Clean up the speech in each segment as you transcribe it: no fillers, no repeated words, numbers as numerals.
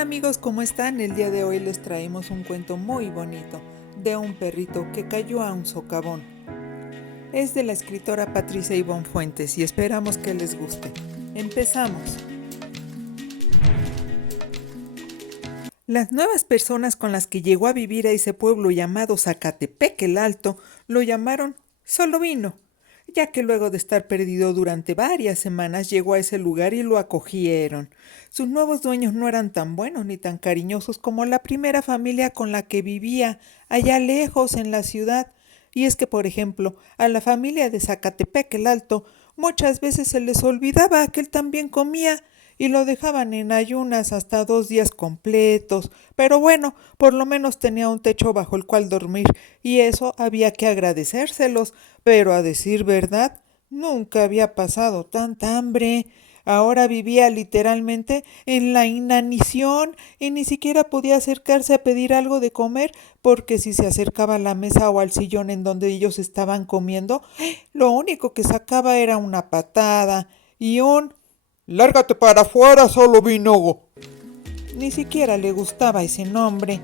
Hola amigos, ¿cómo están? El día de hoy les traemos un cuento muy bonito de un perrito que cayó a un socavón. Es de la escritora Patricia Ivonne Fuentes y esperamos que les guste. Empezamos. Las nuevas personas con las que llegó a vivir a ese pueblo llamado Zacatepec el Alto lo llamaron Solovino, ya que luego de estar perdido durante varias semanas llegó a ese lugar y lo acogieron. Sus nuevos dueños no eran tan buenos ni tan cariñosos como la primera familia con la que vivía allá lejos en la ciudad. Y es que, por ejemplo, a la familia de Zacatepec el Alto muchas veces se les olvidaba que él también comía y lo dejaban en ayunas hasta 2 días completos. Pero bueno, por lo menos tenía un techo bajo el cual dormir, y eso había que agradecérselos. Pero a decir verdad, nunca había pasado tanta hambre. Ahora vivía literalmente en la inanición y ni siquiera podía acercarse a pedir algo de comer, porque si se acercaba a la mesa o al sillón en donde ellos estaban comiendo, lo único que sacaba era una patada y un «¡Lárgate para afuera, Solovino!». Ni siquiera le gustaba ese nombre.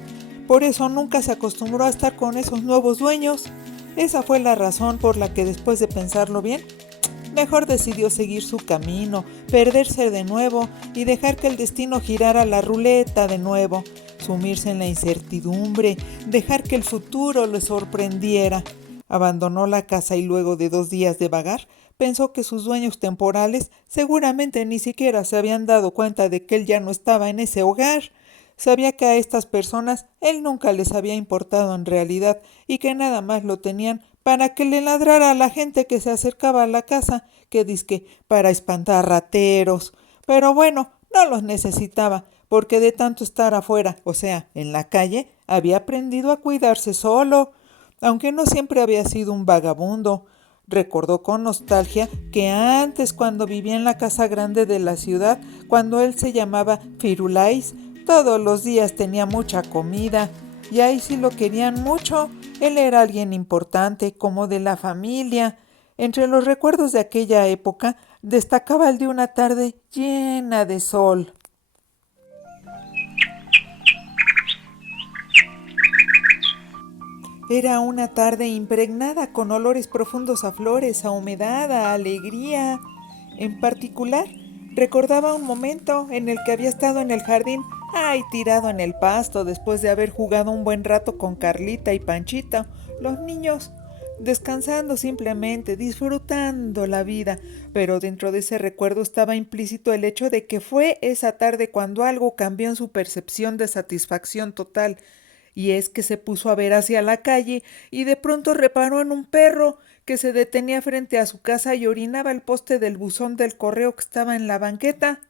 Por eso nunca se acostumbró a estar con esos nuevos dueños. Esa fue la razón por la que, después de pensarlo bien, mejor decidió seguir su camino, perderse de nuevo y dejar que el destino girara la ruleta de nuevo, sumirse en la incertidumbre, dejar que el futuro le sorprendiera. Abandonó la casa y luego de 2 días de vagar, pensó que sus dueños temporales seguramente ni siquiera se habían dado cuenta de que él ya no estaba en ese hogar. Sabía que a estas personas él nunca les había importado en realidad y que nada más lo tenían para que le ladrara a la gente que se acercaba a la casa, que dizque para espantar rateros. Pero bueno, no los necesitaba, porque de tanto estar afuera, o sea, en la calle, había aprendido a cuidarse solo, aunque no siempre había sido un vagabundo. Recordó con nostalgia que antes, cuando vivía en la casa grande de la ciudad, cuando él se llamaba Firulais, todos los días tenía mucha comida, y ahí sí lo querían mucho. Él era alguien importante, como de la familia. Entre los recuerdos de aquella época, destacaba el de una tarde llena de sol. Era una tarde impregnada con olores profundos a flores, a humedad, a alegría. En particular, recordaba un momento en el que había estado en el jardín, tirado en el pasto después de haber jugado un buen rato con Carlita y Panchita, los niños, descansando simplemente, disfrutando la vida. Pero dentro de ese recuerdo estaba implícito el hecho de que fue esa tarde cuando algo cambió en su percepción de satisfacción total. Y es que se puso a ver hacia la calle y de pronto reparó en un perro que se detenía frente a su casa y orinaba el poste del buzón del correo que estaba en la banqueta.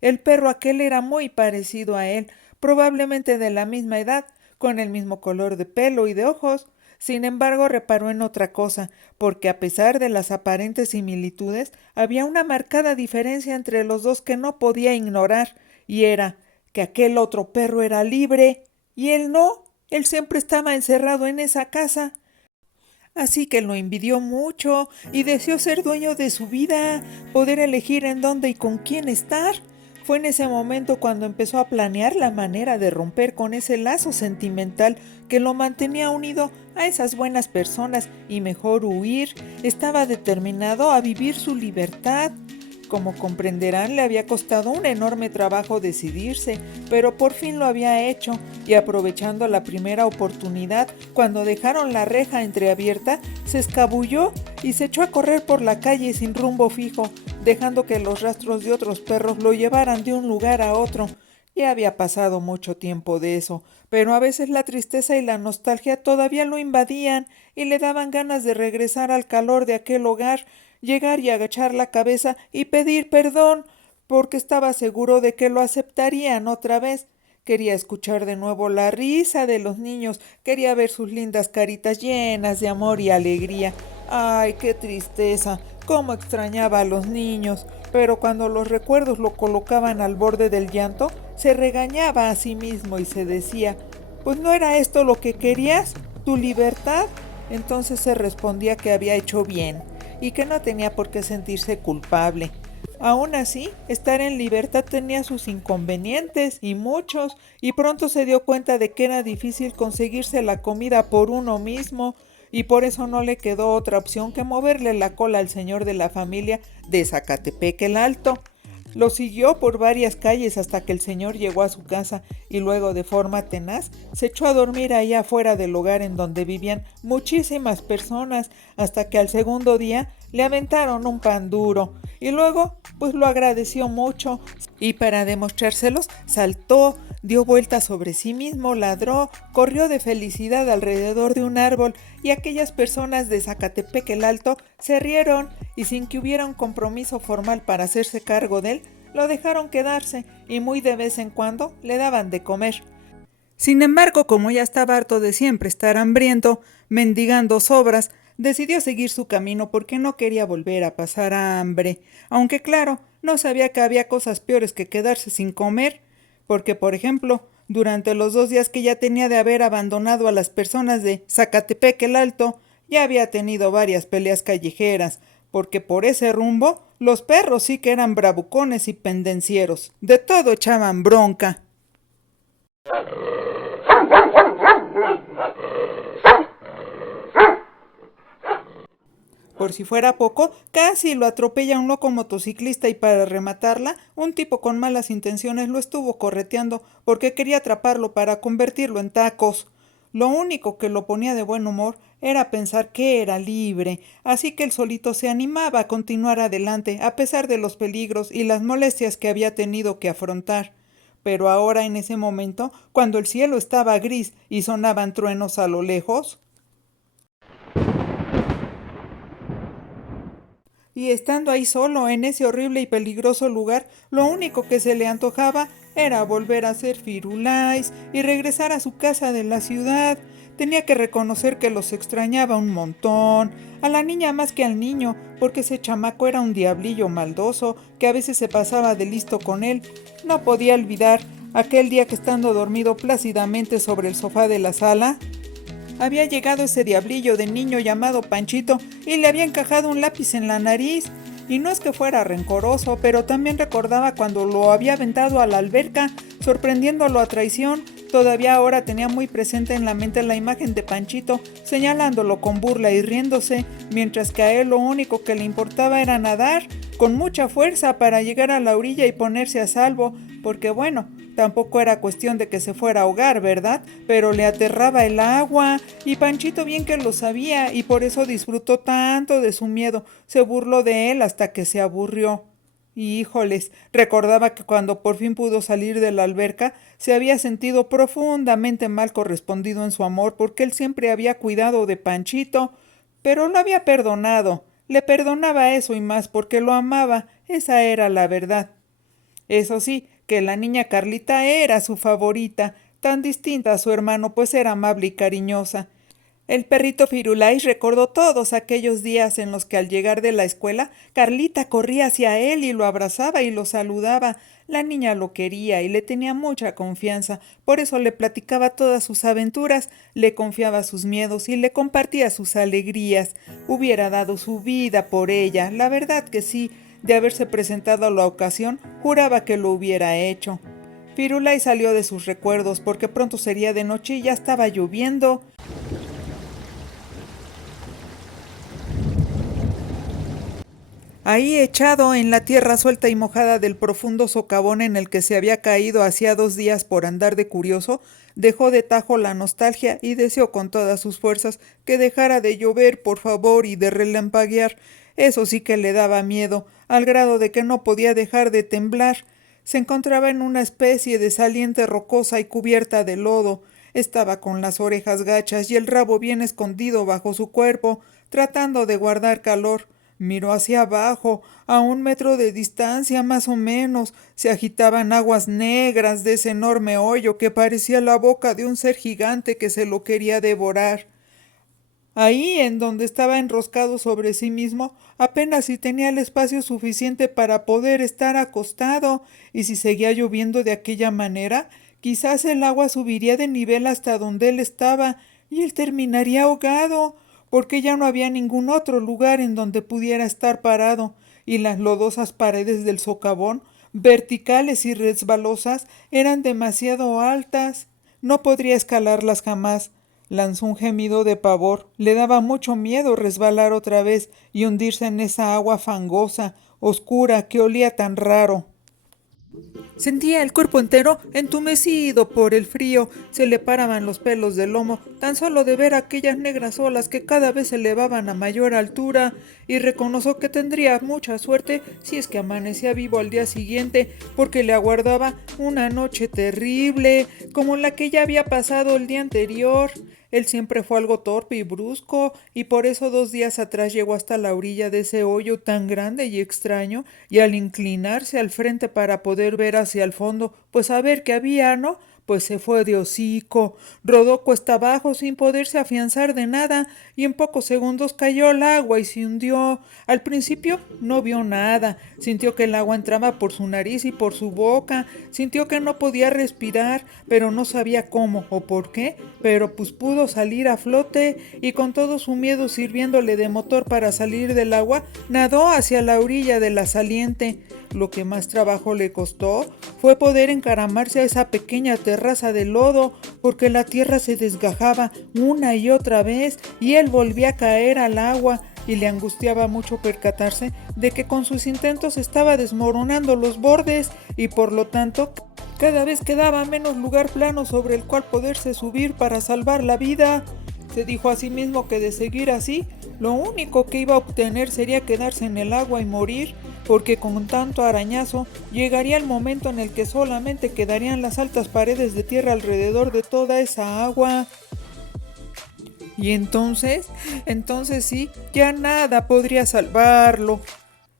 El perro aquel era muy parecido a él, probablemente de la misma edad, con el mismo color de pelo y de ojos. Sin embargo, reparó en otra cosa, porque a pesar de las aparentes similitudes, había una marcada diferencia entre los dos que no podía ignorar, y era que aquel otro perro era libre y él no. Él siempre estaba encerrado en esa casa. Así que lo envidió mucho y deseó ser dueño de su vida, poder elegir en dónde y con quién estar. Fue en ese momento cuando empezó a planear la manera de romper con ese lazo sentimental que lo mantenía unido a esas buenas personas y mejor huir. Estaba determinado a vivir su libertad. Como comprenderán, le había costado un enorme trabajo decidirse, pero por fin lo había hecho, y aprovechando la primera oportunidad, cuando dejaron la reja entreabierta, se escabulló y se echó a correr por la calle sin rumbo fijo, dejando que los rastros de otros perros lo llevaran de un lugar a otro. Ya había pasado mucho tiempo de eso, pero a veces la tristeza y la nostalgia todavía lo invadían y le daban ganas de regresar al calor de aquel hogar, llegar y agachar la cabeza y pedir perdón, porque estaba seguro de que lo aceptarían otra vez. Quería escuchar de nuevo la risa de los niños, quería ver sus lindas caritas llenas de amor y alegría. ¡Ay, qué tristeza! ¡Cómo extrañaba a los niños! Pero cuando los recuerdos lo colocaban al borde del llanto, se regañaba a sí mismo y se decía: «¿Pues no era esto lo que querías? ¿Tu libertad?». Entonces se respondía que había hecho bien y que no tenía por qué sentirse culpable. Aún así, estar en libertad tenía sus inconvenientes, y muchos, y pronto se dio cuenta de que era difícil conseguirse la comida por uno mismo, y por eso no le quedó otra opción que moverle la cola al señor de la familia de Zacatepec el Alto. Lo siguió por varias calles hasta que el señor llegó a su casa y luego de forma tenaz se echó a dormir ahí afuera del lugar en donde vivían muchísimas personas hasta que al segundo día le aventaron un pan duro y luego pues lo agradeció mucho y para demostrárselos saltó, dio vueltas sobre sí mismo, ladró, corrió de felicidad alrededor de un árbol y aquellas personas de Zacatepec el Alto se rieron y sin que hubiera un compromiso formal para hacerse cargo de él, lo dejaron quedarse y muy de vez en cuando le daban de comer. Sin embargo, como ya estaba harto de siempre estar hambriento, mendigando sobras, decidió seguir su camino porque no quería volver a pasar hambre, aunque claro, no sabía que había cosas peores que quedarse sin comer, porque por ejemplo, durante los 2 días que ya tenía de haber abandonado a las personas de Zacatepec el Alto, ya había tenido varias peleas callejeras, porque por ese rumbo los perros sí que eran bravucones y pendencieros, de todo echaban bronca. Por si fuera poco, casi lo atropella un loco motociclista y para rematarla, un tipo con malas intenciones lo estuvo correteando porque quería atraparlo para convertirlo en tacos. Lo único que lo ponía de buen humor era pensar que era libre, así que él solito se animaba a continuar adelante a pesar de los peligros y las molestias que había tenido que afrontar. Pero ahora en ese momento, cuando el cielo estaba gris y sonaban truenos a lo lejos, y estando ahí solo en ese horrible y peligroso lugar, lo único que se le antojaba era volver a ser Firulais y regresar a su casa de la ciudad. Tenía que reconocer que los extrañaba un montón, a la niña más que al niño, porque ese chamaco era un diablillo maldoso que a veces se pasaba de listo con él. No podía olvidar aquel día que estando dormido plácidamente sobre el sofá de la sala, había llegado ese diablillo de niño llamado Panchito y le había encajado un lápiz en la nariz. Y no es que fuera rencoroso, pero también recordaba cuando lo había aventado a la alberca, sorprendiéndolo a traición. Todavía ahora tenía muy presente en la mente la imagen de Panchito, señalándolo con burla y riéndose, mientras que a él lo único que le importaba era nadar con mucha fuerza para llegar a la orilla y ponerse a salvo, porque bueno, tampoco era cuestión de que se fuera a ahogar, ¿verdad? Pero le aterraba el agua, y Panchito bien que lo sabía, y por eso disfrutó tanto de su miedo, se burló de él hasta que se aburrió. Y híjoles, recordaba que cuando por fin pudo salir de la alberca, se había sentido profundamente mal correspondido en su amor porque él siempre había cuidado de Panchito, pero lo había perdonado, le perdonaba eso y más porque lo amaba, esa era la verdad. Eso sí, que la niña Carlita era su favorita, tan distinta a su hermano, pues era amable y cariñosa. El perrito Firulais recordó todos aquellos días en los que al llegar de la escuela, Carlita corría hacia él y lo abrazaba y lo saludaba. La niña lo quería y le tenía mucha confianza, por eso le platicaba todas sus aventuras, le confiaba sus miedos y le compartía sus alegrías. Hubiera dado su vida por ella, la verdad que sí, de haberse presentado a la ocasión, juraba que lo hubiera hecho. Firulais salió de sus recuerdos porque pronto sería de noche y ya estaba lloviendo. Ahí echado en la tierra suelta y mojada del profundo socavón en el que se había caído hacía 2 días por andar de curioso, dejó de tajo la nostalgia y deseó con todas sus fuerzas que dejara de llover, por favor, y de relampaguear. Eso sí que le daba miedo, al grado de que no podía dejar de temblar. Se encontraba en una especie de saliente rocosa y cubierta de lodo. Estaba con las orejas gachas y el rabo bien escondido bajo su cuerpo, tratando de guardar calor. Miró hacia abajo, a 1 metro de distancia más o menos, se agitaban aguas negras de ese enorme hoyo que parecía la boca de un ser gigante que se lo quería devorar. Ahí, en donde estaba enroscado sobre sí mismo, apenas si tenía el espacio suficiente para poder estar acostado, y si seguía lloviendo de aquella manera, quizás el agua subiría de nivel hasta donde él estaba, y él terminaría ahogado, porque ya no había ningún otro lugar en donde pudiera estar parado. y las lodosas paredes del socavón, verticales y resbalosas, eran demasiado altas. No podría escalarlas jamás. Lanzó un gemido de pavor. Le daba mucho miedo resbalar otra vez y hundirse en esa agua fangosa, oscura, que olía tan raro. Sentía el cuerpo entero entumecido por el frío, se le paraban los pelos del lomo, tan solo de ver aquellas negras olas que cada vez se elevaban a mayor altura, y reconoció que tendría mucha suerte si es que amanecía vivo al día siguiente, porque le aguardaba una noche terrible, como la que ya había pasado el día anterior. Él siempre fue algo torpe y brusco, y por eso 2 días atrás llegó hasta la orilla de ese hoyo tan grande y extraño, y al inclinarse al frente para poder ver hacia el fondo, pues a ver qué había, ¿no? Pues se fue de hocico, rodó cuesta abajo sin poderse afianzar de nada, y en pocos segundos cayó al agua y se hundió. Al principio no vio nada, sintió que el agua entraba por su nariz y por su boca, sintió que no podía respirar, pero no sabía cómo o por qué, pero pues pudo salir a flote, y con todo su miedo sirviéndole de motor para salir del agua, nadó hacia la orilla de la saliente. Lo que más trabajo le costó fue poder encaramarse a esa pequeña terraza de lodo, porque la tierra se desgajaba una y otra vez y él volvía a caer al agua, y le angustiaba mucho percatarse de que con sus intentos estaba desmoronando los bordes, y por lo tanto cada vez quedaba menos lugar plano sobre el cual poderse subir para salvar la vida. Se dijo a sí mismo que de seguir así, lo único que iba a obtener sería quedarse en el agua y morir, porque con tanto arañazo llegaría el momento en el que solamente quedarían las altas paredes de tierra alrededor de toda esa agua. Y entonces sí, ya nada podría salvarlo.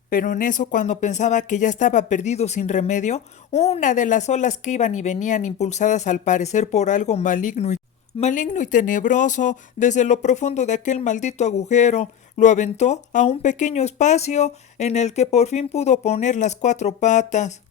Pero en eso, cuando pensaba que ya estaba perdido sin remedio, una de las olas que iban y venían, impulsadas al parecer por algo maligno y tenebroso, desde lo profundo de aquel maldito agujero, lo aventó a un pequeño espacio en el que por fin pudo poner las 4 patas.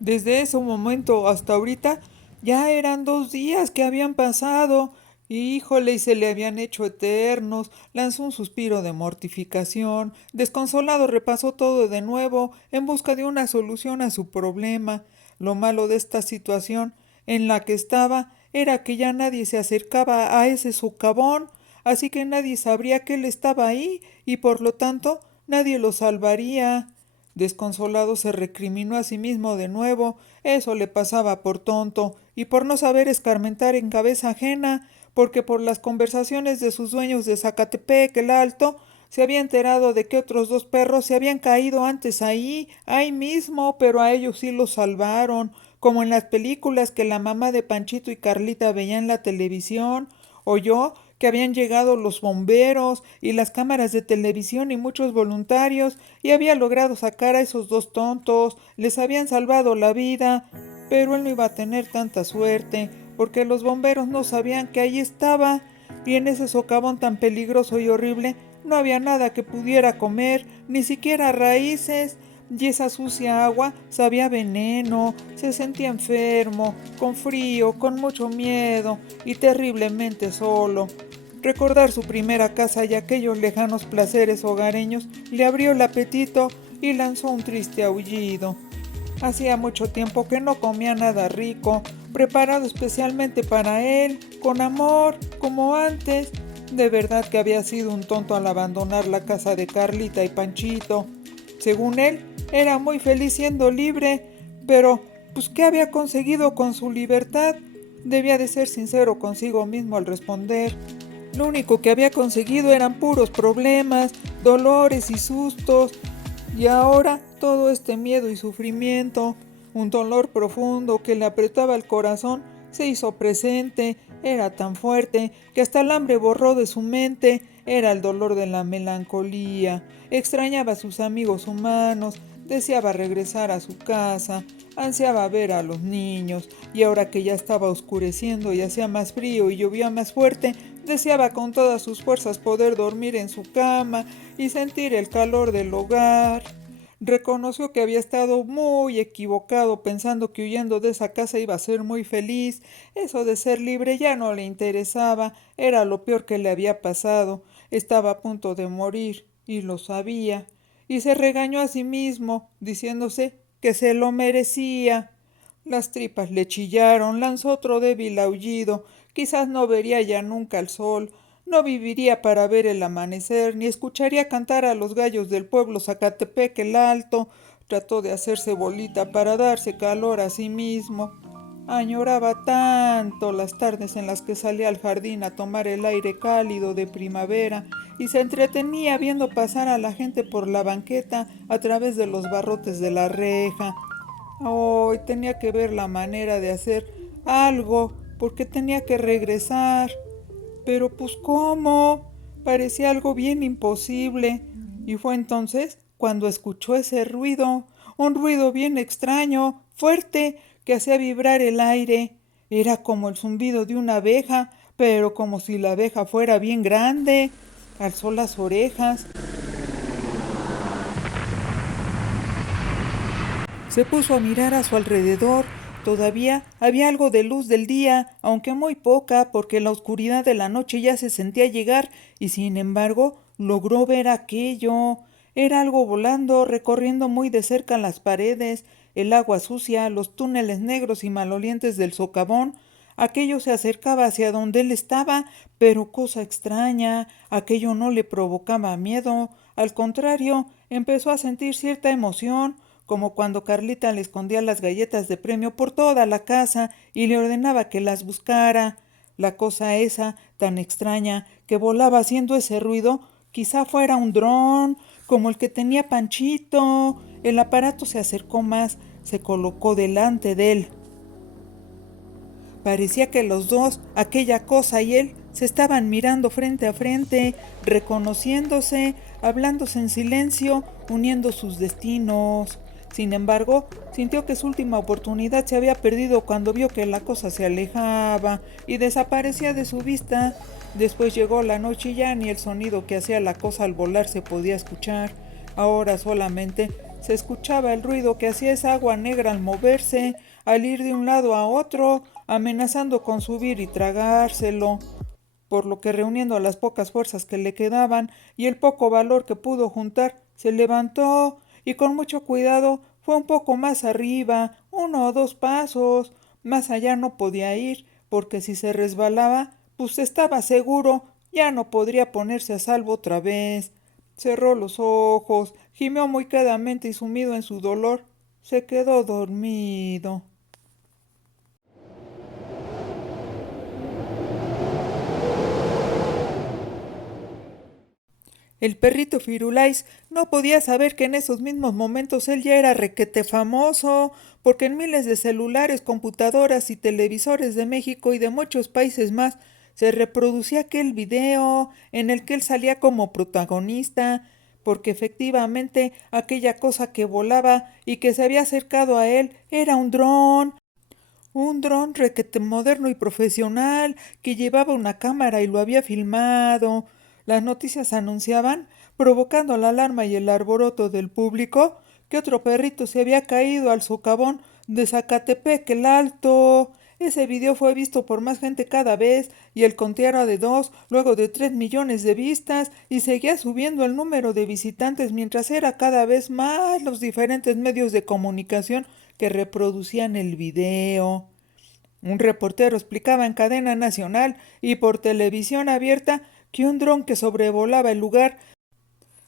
Desde ese momento hasta ahorita ya eran 2 días que habían pasado. Híjole, y se le habían hecho eternos. Lanzó un suspiro de mortificación. Desconsolado repasó todo de nuevo en busca de una solución a su problema. Lo malo de esta situación en la que estaba era que ya nadie se acercaba a ese socavón, así que nadie sabría que él estaba ahí y por lo tanto nadie lo salvaría. Desconsolado se recriminó a sí mismo de nuevo. Eso le pasaba por tonto y por no saber escarmentar en cabeza ajena, porque por las conversaciones de sus dueños de Zacatepec el Alto se había enterado de que otros 2 perros se habían caído antes ahí mismo, pero a ellos sí los salvaron, como en las películas que la mamá de Panchito y Carlita veía en la televisión. Oyó que habían llegado los bomberos y las cámaras de televisión y muchos voluntarios, y había logrado sacar a esos 2 tontos, les habían salvado la vida, pero él no iba a tener tanta suerte, porque los bomberos no sabían que ahí estaba, y en ese socavón tan peligroso y horrible no había nada que pudiera comer, ni siquiera raíces, y esa sucia agua sabía a veneno. Se sentía enfermo, con frío, con mucho miedo y terriblemente solo. Recordar su primera casa y aquellos lejanos placeres hogareños le abrió el apetito y lanzó un triste aullido. Hacía mucho tiempo que no comía nada rico, preparado especialmente para él, con amor, como antes. De verdad que había sido un tonto al abandonar la casa de Carlita y Panchito. Según él, era muy feliz siendo libre, pero pues ¿qué había conseguido con su libertad? Debía de ser sincero consigo mismo al responder. Lo único que había conseguido eran puros problemas, dolores y sustos, y ahora todo este miedo y sufrimiento, un dolor profundo que le apretaba el corazón, se hizo presente. Era tan fuerte que hasta el hambre borró de su mente. Era el dolor de la melancolía. Extrañaba a sus amigos humanos, deseaba regresar a su casa, ansiaba ver a los niños, y ahora que ya estaba oscureciendo y hacía más frío y llovía más fuerte, deseaba con todas sus fuerzas poder dormir en su cama y sentir el calor del hogar. Reconoció que había estado muy equivocado pensando que huyendo de esa casa iba a ser muy feliz. Eso de ser libre ya no le interesaba, era lo peor que le había pasado. Estaba a punto de morir, y lo sabía. Y se regañó a sí mismo, diciéndose que se lo merecía. Las tripas le chillaron, lanzó otro débil aullido. Quizás no vería ya nunca el sol, no viviría para ver el amanecer, ni escucharía cantar a los gallos del pueblo Zacatepec el Alto. Trató de hacerse bolita para darse calor a sí mismo. Añoraba tanto las tardes en las que salía al jardín a tomar el aire cálido de primavera y se entretenía viendo pasar a la gente por la banqueta a través de los barrotes de la reja. Hoy tenía que ver la manera de hacer algo, porque tenía que regresar. Pero pues ¿cómo? Parecía algo bien imposible. Y fue entonces cuando escuchó ese ruido, un ruido bien extraño, fuerte, que hacía vibrar el aire. Era como el zumbido de una abeja, pero como si la abeja fuera bien grande. Alzó las orejas. Se puso a mirar a su alrededor. Todavía había algo de luz del día, aunque muy poca, porque la oscuridad de la noche ya se sentía llegar, y sin embargo logró ver aquello. Era algo volando, recorriendo muy de cerca las paredes, el agua sucia, los túneles negros y malolientes del socavón. Aquello se acercaba hacia donde él estaba, pero cosa extraña, aquello no le provocaba miedo. Al contrario, empezó a sentir cierta emoción, como cuando Carlita le escondía las galletas de premio por toda la casa y le ordenaba que las buscara. La cosa esa, tan extraña, que volaba haciendo ese ruido, quizá fuera un dron, como el que tenía Panchito. El aparato se acercó más, se colocó delante de él. Parecía que los dos, aquella cosa y él, se estaban mirando frente a frente, reconociéndose, hablándose en silencio, uniendo sus destinos. Sin embargo, sintió que su última oportunidad se había perdido cuando vio que la cosa se alejaba y desaparecía de su vista. Después llegó la noche y ya ni el sonido que hacía la cosa al volar se podía escuchar. Ahora solamente se escuchaba el ruido que hacía esa agua negra al moverse, al ir de un lado a otro, amenazando con subir y tragárselo, por lo que reuniendo las pocas fuerzas que le quedaban y el poco valor que pudo juntar, se levantó y con mucho cuidado fue un poco más arriba, 1 o 2 pasos. Más allá no podía ir, porque si se resbalaba, pues estaba seguro, ya no podría ponerse a salvo otra vez. Cerró los ojos, gimió muy quedamente y sumido en su dolor, se quedó dormido. El perrito Firulais no podía saber que en esos mismos momentos él ya era requete famoso, porque en miles de celulares, computadoras y televisores de México y de muchos países más se reproducía aquel video en el que él salía como protagonista, porque efectivamente aquella cosa que volaba y que se había acercado a él era un dron requete moderno y profesional que llevaba una cámara y lo había filmado. Las noticias anunciaban, provocando la alarma y el alboroto del público, que otro perrito se había caído al socavón de Zacatepec el Alto. Ese video fue visto por más gente cada vez y el conteo era de 2, luego de 3 millones de vistas y seguía subiendo el número de visitantes mientras era cada vez más los diferentes medios de comunicación que reproducían el video. Un reportero explicaba en cadena nacional y por televisión abierta que un dron que sobrevolaba el lugar,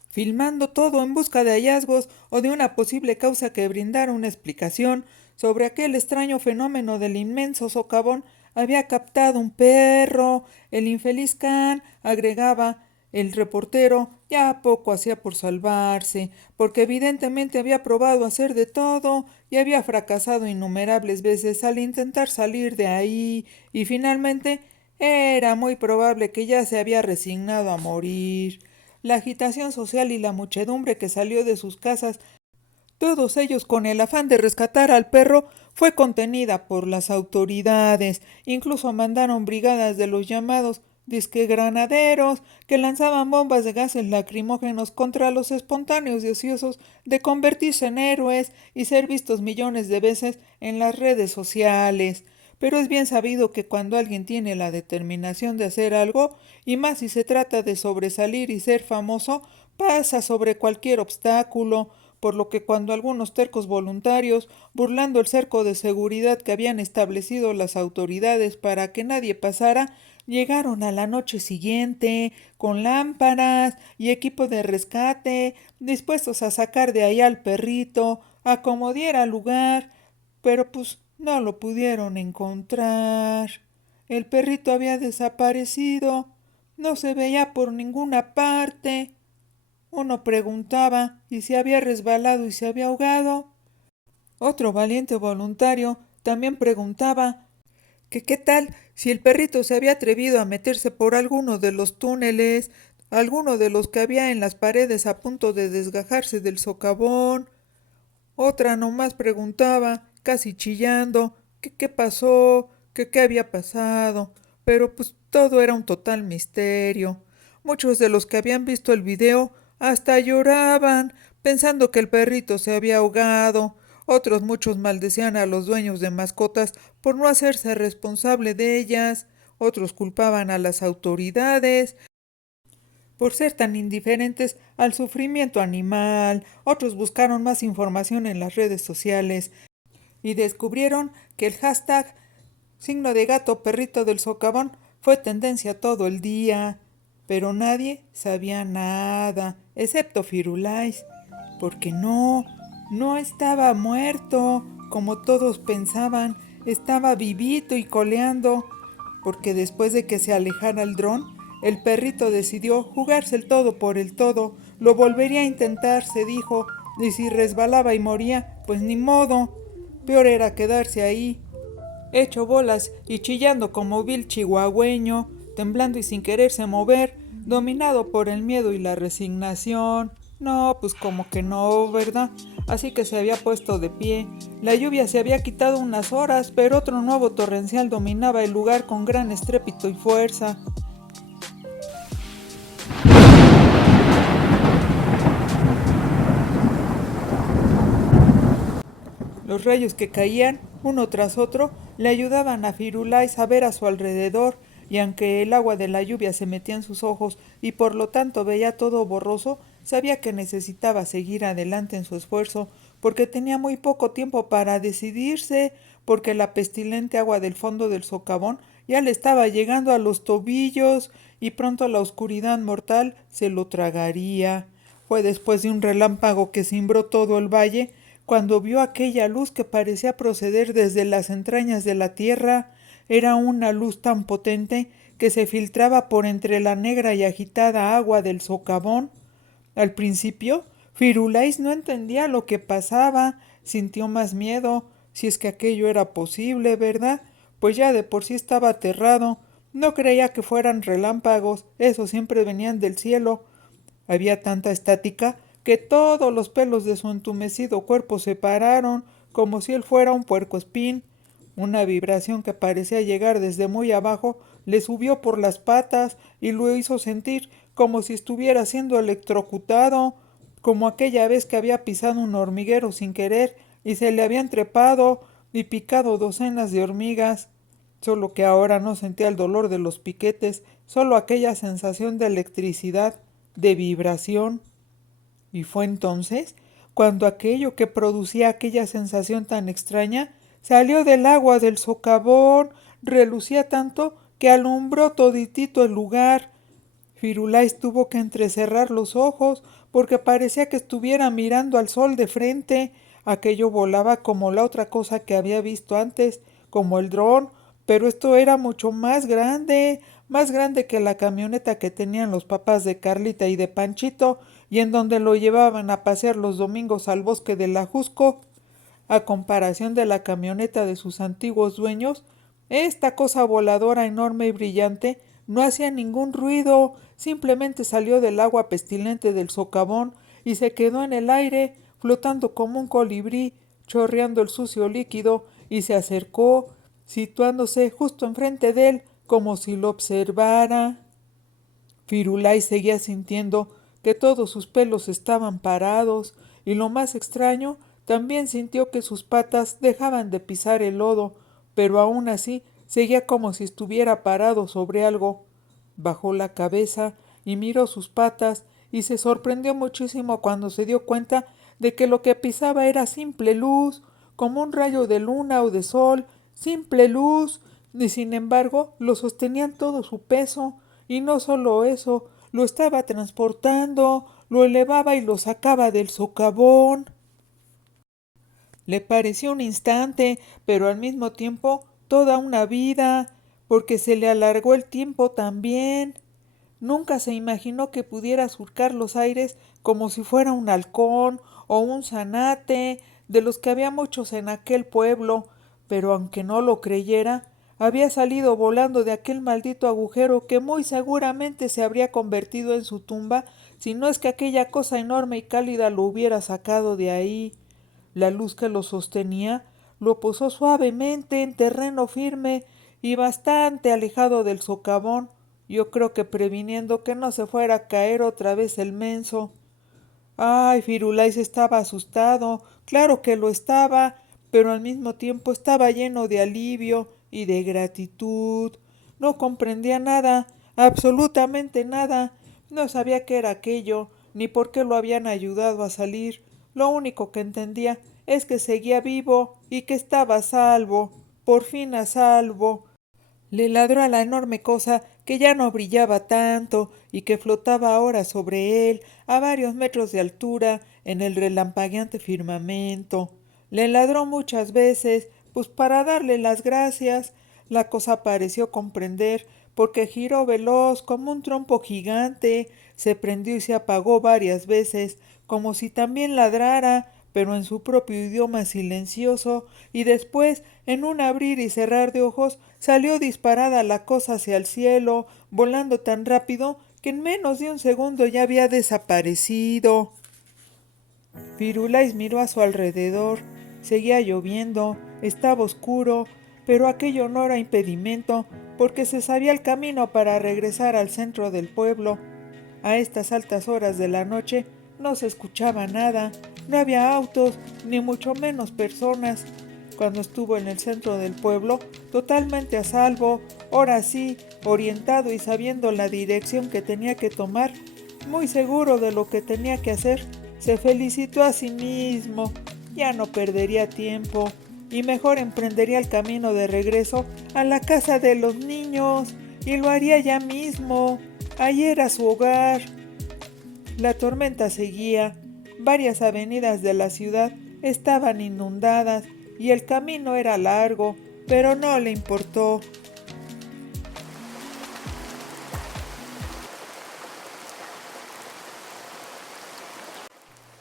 filmando todo en busca de hallazgos o de una posible causa que brindara una explicación sobre aquel extraño fenómeno del inmenso socavón, había captado un perro. El infeliz Can, agregaba el reportero, ya poco hacía por salvarse, porque evidentemente había probado hacer de todo y había fracasado innumerables veces al intentar salir de ahí, y finalmente era muy probable que ya se había resignado a morir. La agitación social y la muchedumbre que salió de sus casas, todos ellos con el afán de rescatar al perro, fue contenida por las autoridades. Incluso mandaron brigadas de los llamados disque granaderos, que lanzaban bombas de gases lacrimógenos contra los espontáneos deseosos de convertirse en héroes y ser vistos millones de veces en las redes sociales. Pero es bien sabido que cuando alguien tiene la determinación de hacer algo, y más si se trata de sobresalir y ser famoso, pasa sobre cualquier obstáculo, por lo que cuando algunos tercos voluntarios, burlando el cerco de seguridad que habían establecido las autoridades para que nadie pasara, llegaron a la noche siguiente con lámparas y equipo de rescate, dispuestos a sacar de ahí al perrito, a como diera lugar, pero pues no lo pudieron encontrar. El perrito había desaparecido, no se veía por ninguna parte. Uno preguntaba y se había resbalado y se había ahogado. Otro valiente voluntario también preguntaba que qué tal si el perrito se había atrevido a meterse por alguno de los túneles, alguno de los que había en las paredes a punto de desgajarse del socavón. Otra nomás preguntaba, casi chillando, que qué pasó, que qué había pasado, pero pues todo era un total misterio. Muchos de los que habían visto el video hasta lloraban, pensando que el perrito se había ahogado. Otros muchos maldecían a los dueños de mascotas por no hacerse responsable de ellas. Otros culpaban a las autoridades por ser tan indiferentes al sufrimiento animal. Otros buscaron más información en las redes sociales y descubrieron que el hashtag signo de gato perrito del socavón fue tendencia todo el día. Pero nadie sabía nada, excepto Firulais, porque no estaba muerto, como todos pensaban, estaba vivito y coleando, porque después de que se alejara el dron, el perrito decidió jugarse el todo por el todo, lo volvería a intentar, se dijo, y si resbalaba y moría, pues ni modo, peor era quedarse ahí, hecho bolas y chillando como vil chihuahueño, temblando y sin quererse mover, dominado por el miedo y la resignación. No, pues como que no, ¿verdad? Así que se había puesto de pie. La lluvia se había quitado unas horas, pero otro nuevo torrencial dominaba el lugar con gran estrépito y fuerza. Los rayos que caían, uno tras otro, le ayudaban a Firulais a ver a su alrededor, y aunque el agua de la lluvia se metía en sus ojos y por lo tanto veía todo borroso, sabía que necesitaba seguir adelante en su esfuerzo, porque tenía muy poco tiempo para decidirse, porque la pestilente agua del fondo del socavón ya le estaba llegando a los tobillos, y pronto la oscuridad mortal se lo tragaría. Fue después de un relámpago que cimbró todo el valle, cuando vio aquella luz que parecía proceder desde las entrañas de la tierra. Era una luz tan potente que se filtraba por entre la negra y agitada agua del socavón. Al principio, Firulais no entendía lo que pasaba, sintió más miedo, si es que aquello era posible, ¿verdad? Pues ya de por sí estaba aterrado, no creía que fueran relámpagos, esos siempre venían del cielo. Había tanta estática que todos los pelos de su entumecido cuerpo se pararon, como si él fuera un puercoespín. Una vibración que parecía llegar desde muy abajo le subió por las patas y lo hizo sentir como si estuviera siendo electrocutado, como aquella vez que había pisado un hormiguero sin querer y se le habían trepado y picado docenas de hormigas. Solo que ahora no sentía el dolor de los piquetes, solo aquella sensación de electricidad, de vibración. Y fue entonces cuando aquello que producía aquella sensación tan extraña salió del agua del socavón, relucía tanto que alumbró toditito el lugar. Firulais tuvo que entrecerrar los ojos porque parecía que estuviera mirando al sol de frente. Aquello volaba como la otra cosa que había visto antes, como el dron, pero esto era mucho más grande que la camioneta que tenían los papás de Carlita y de Panchito, y en donde lo llevaban a pasear los domingos al bosque del Ajusco. A comparación de la camioneta de sus antiguos dueños, esta cosa voladora enorme y brillante no hacía ningún ruido, simplemente salió del agua pestilente del socavón y se quedó en el aire, flotando como un colibrí, chorreando el sucio líquido, y se acercó, situándose justo enfrente de él, como si lo observara. Firulais seguía sintiendo que todos sus pelos estaban parados, y lo más extraño, también sintió que sus patas dejaban de pisar el lodo, pero aún así seguía como si estuviera parado sobre algo. Bajó la cabeza y miró sus patas, y se sorprendió muchísimo cuando se dio cuenta de que lo que pisaba era simple luz, como un rayo de luna o de sol, simple luz, y sin embargo lo sostenían todo su peso, y no solo eso, lo estaba transportando, lo elevaba y lo sacaba del socavón. Le pareció un instante, pero al mismo tiempo toda una vida, porque se le alargó el tiempo también. Nunca se imaginó que pudiera surcar los aires como si fuera un halcón o un zanate, de los que había muchos en aquel pueblo, pero aunque no lo creyera, había salido volando de aquel maldito agujero que muy seguramente se habría convertido en su tumba si no es que aquella cosa enorme y cálida lo hubiera sacado de ahí. La luz que lo sostenía lo posó suavemente en terreno firme y bastante alejado del socavón, yo creo que previniendo que no se fuera a caer otra vez el menso. Ay, Firulais estaba asustado, claro que lo estaba, pero al mismo tiempo estaba lleno de alivio y de gratitud. No comprendía nada, absolutamente nada. No sabía qué era aquello, ni por qué lo habían ayudado a salir. Lo único que entendía es que seguía vivo y que estaba a salvo, por fin a salvo. Le ladró a la enorme cosa que ya no brillaba tanto y que flotaba ahora sobre él, a varios metros de altura, en el relampagueante firmamento. Le ladró muchas veces, pues para darle las gracias. La cosa pareció comprender, porque giró veloz como un trompo gigante, se prendió y se apagó varias veces, como si también ladrara, pero en su propio idioma silencioso, y después, en un abrir y cerrar de ojos, salió disparada la cosa hacia el cielo, volando tan rápido que en menos de un segundo ya había desaparecido. Firulais miró a su alrededor. Seguía lloviendo, estaba oscuro, pero aquello no era impedimento, porque se sabía el camino para regresar al centro del pueblo. A estas altas horas de la noche no se escuchaba nada, no había autos, ni mucho menos personas. Cuando estuvo en el centro del pueblo, totalmente a salvo, ahora sí, orientado y sabiendo la dirección que tenía que tomar, muy seguro de lo que tenía que hacer, se felicitó a sí mismo. Ya no perdería tiempo y mejor emprendería el camino de regreso a la casa de los niños, y lo haría ya mismo. Allí era su hogar. La tormenta seguía. Varias avenidas de la ciudad estaban inundadas y el camino era largo, pero no le importó.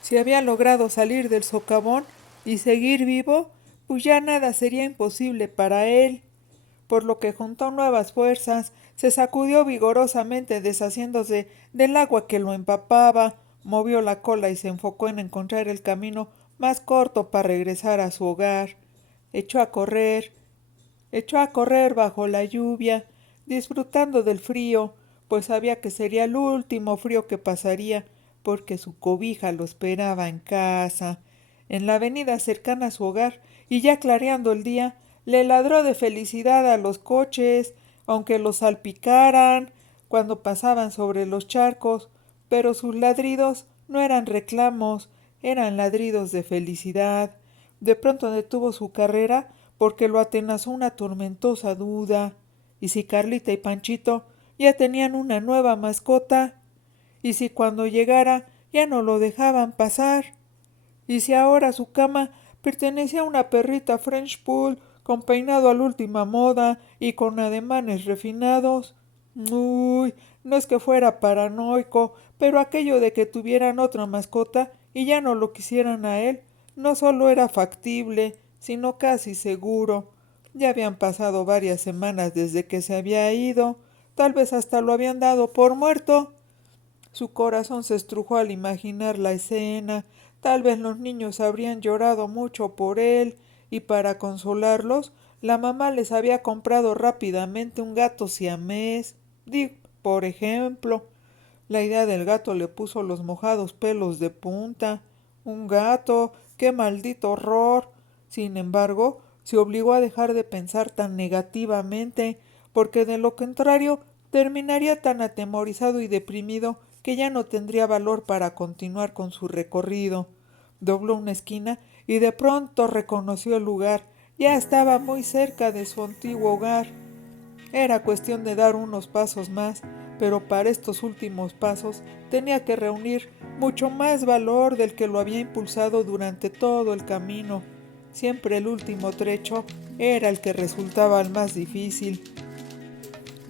Si había logrado salir del socavón y seguir vivo, pues ya nada sería imposible para él. Por lo que juntó nuevas fuerzas, se sacudió vigorosamente deshaciéndose del agua que lo empapaba, movió la cola y se enfocó en encontrar el camino más corto para regresar a su hogar. Echó a correr, echó a correr bajo la lluvia, disfrutando del frío, pues sabía que sería el último frío que pasaría, porque su cobija lo esperaba en casa, en la avenida cercana a su hogar, y ya clareando el día, le ladró de felicidad a los coches, aunque los salpicaran cuando pasaban sobre los charcos, pero sus ladridos no eran reclamos, eran ladridos de felicidad. De pronto detuvo su carrera porque lo atenazó una tormentosa duda. ¿Y si Carlita y Panchito ya tenían una nueva mascota? ¿Y si cuando llegara ya no lo dejaban pasar? ¿Y si ahora su cama pertenecía a una perrita French Poodle con peinado a la última moda y con ademanes refinados? Uy, no es que fuera paranoico, pero aquello de que tuvieran otra mascota y ya no lo quisieran a él, no solo era factible, sino casi seguro. Ya habían pasado varias semanas desde que se había ido, tal vez hasta lo habían dado por muerto. Su corazón se estrujó al imaginar la escena. Tal vez los niños habrían llorado mucho por él, y para consolarlos, la mamá les había comprado rápidamente un gato siamés. Dick, por ejemplo. La idea del gato le puso los mojados pelos de punta. Un gato, qué maldito horror. Sin embargo, se obligó a dejar de pensar tan negativamente, porque de lo contrario terminaría tan atemorizado y deprimido que ya no tendría valor para continuar con su recorrido. Dobló una esquina y de pronto reconoció el lugar. Ya estaba muy cerca de su antiguo hogar. Era cuestión de dar unos pasos más, pero para estos últimos pasos tenía que reunir mucho más valor del que lo había impulsado durante todo el camino. Siempre el último trecho era el que resultaba el más difícil.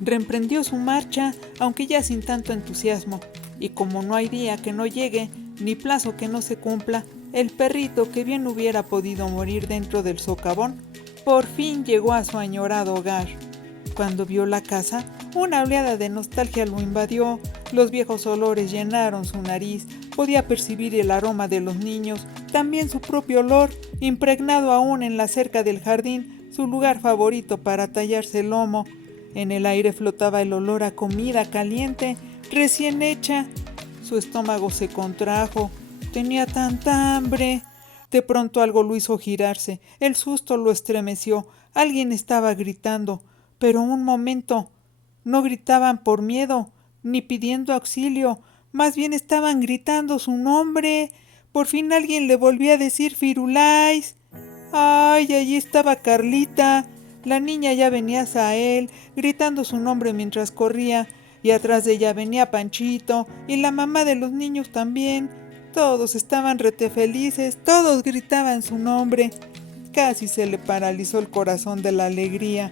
Reemprendió su marcha, aunque ya sin tanto entusiasmo, y como no hay día que no llegue, ni plazo que no se cumpla, el perrito, que bien hubiera podido morir dentro del socavón, por fin llegó a su añorado hogar. Cuando vio la casa, una oleada de nostalgia lo invadió. Los viejos olores llenaron su nariz. Podía percibir el aroma de los niños, también su propio olor, impregnado aún en la cerca del jardín, su lugar favorito para tallarse el lomo. En el aire flotaba el olor a comida caliente, recién hecha. Su estómago se contrajo. Tenía tanta hambre. De pronto algo lo hizo girarse. El susto lo estremeció. Alguien estaba gritando. Pero un momento. No gritaban por miedo, ni pidiendo auxilio. Más bien estaban gritando su nombre. Por fin alguien le volvía a decir Firulais. ¡Ay! Allí estaba Carlita. La niña ya venía hacia él, gritando su nombre mientras corría, y atrás de ella venía Panchito, y la mamá de los niños también. Todos estaban retefelices, todos gritaban su nombre. Casi se le paralizó el corazón de la alegría.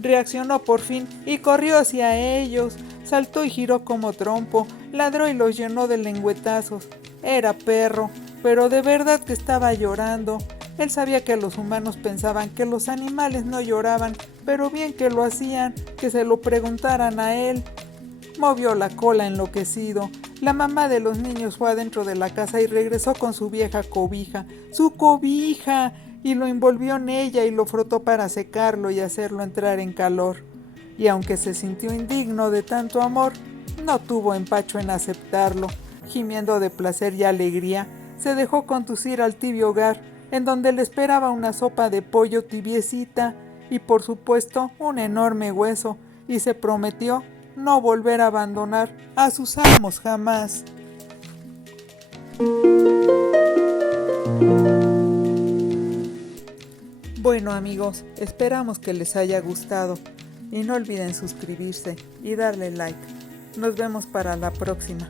Reaccionó por fin y corrió hacia ellos. Saltó y giró como trompo, ladró y los llenó de lengüetazos. Era perro, pero de verdad que estaba llorando. Él sabía que los humanos pensaban que los animales no lloraban, pero bien que lo hacían, que se lo preguntaran a él. Movió la cola enloquecido. La mamá de los niños fue adentro de la casa y regresó con su vieja cobija. ¡Su cobija! Y lo envolvió en ella y lo frotó para secarlo y hacerlo entrar en calor. Y aunque se sintió indigno de tanto amor, no tuvo empacho en aceptarlo. Gimiendo de placer y alegría, se dejó conducir al tibio hogar, en donde le esperaba una sopa de pollo tibiecita y por supuesto un enorme hueso, y se prometió no volver a abandonar a sus amos jamás. Bueno amigos, esperamos que les haya gustado y no olviden suscribirse y darle like. Nos vemos para la próxima.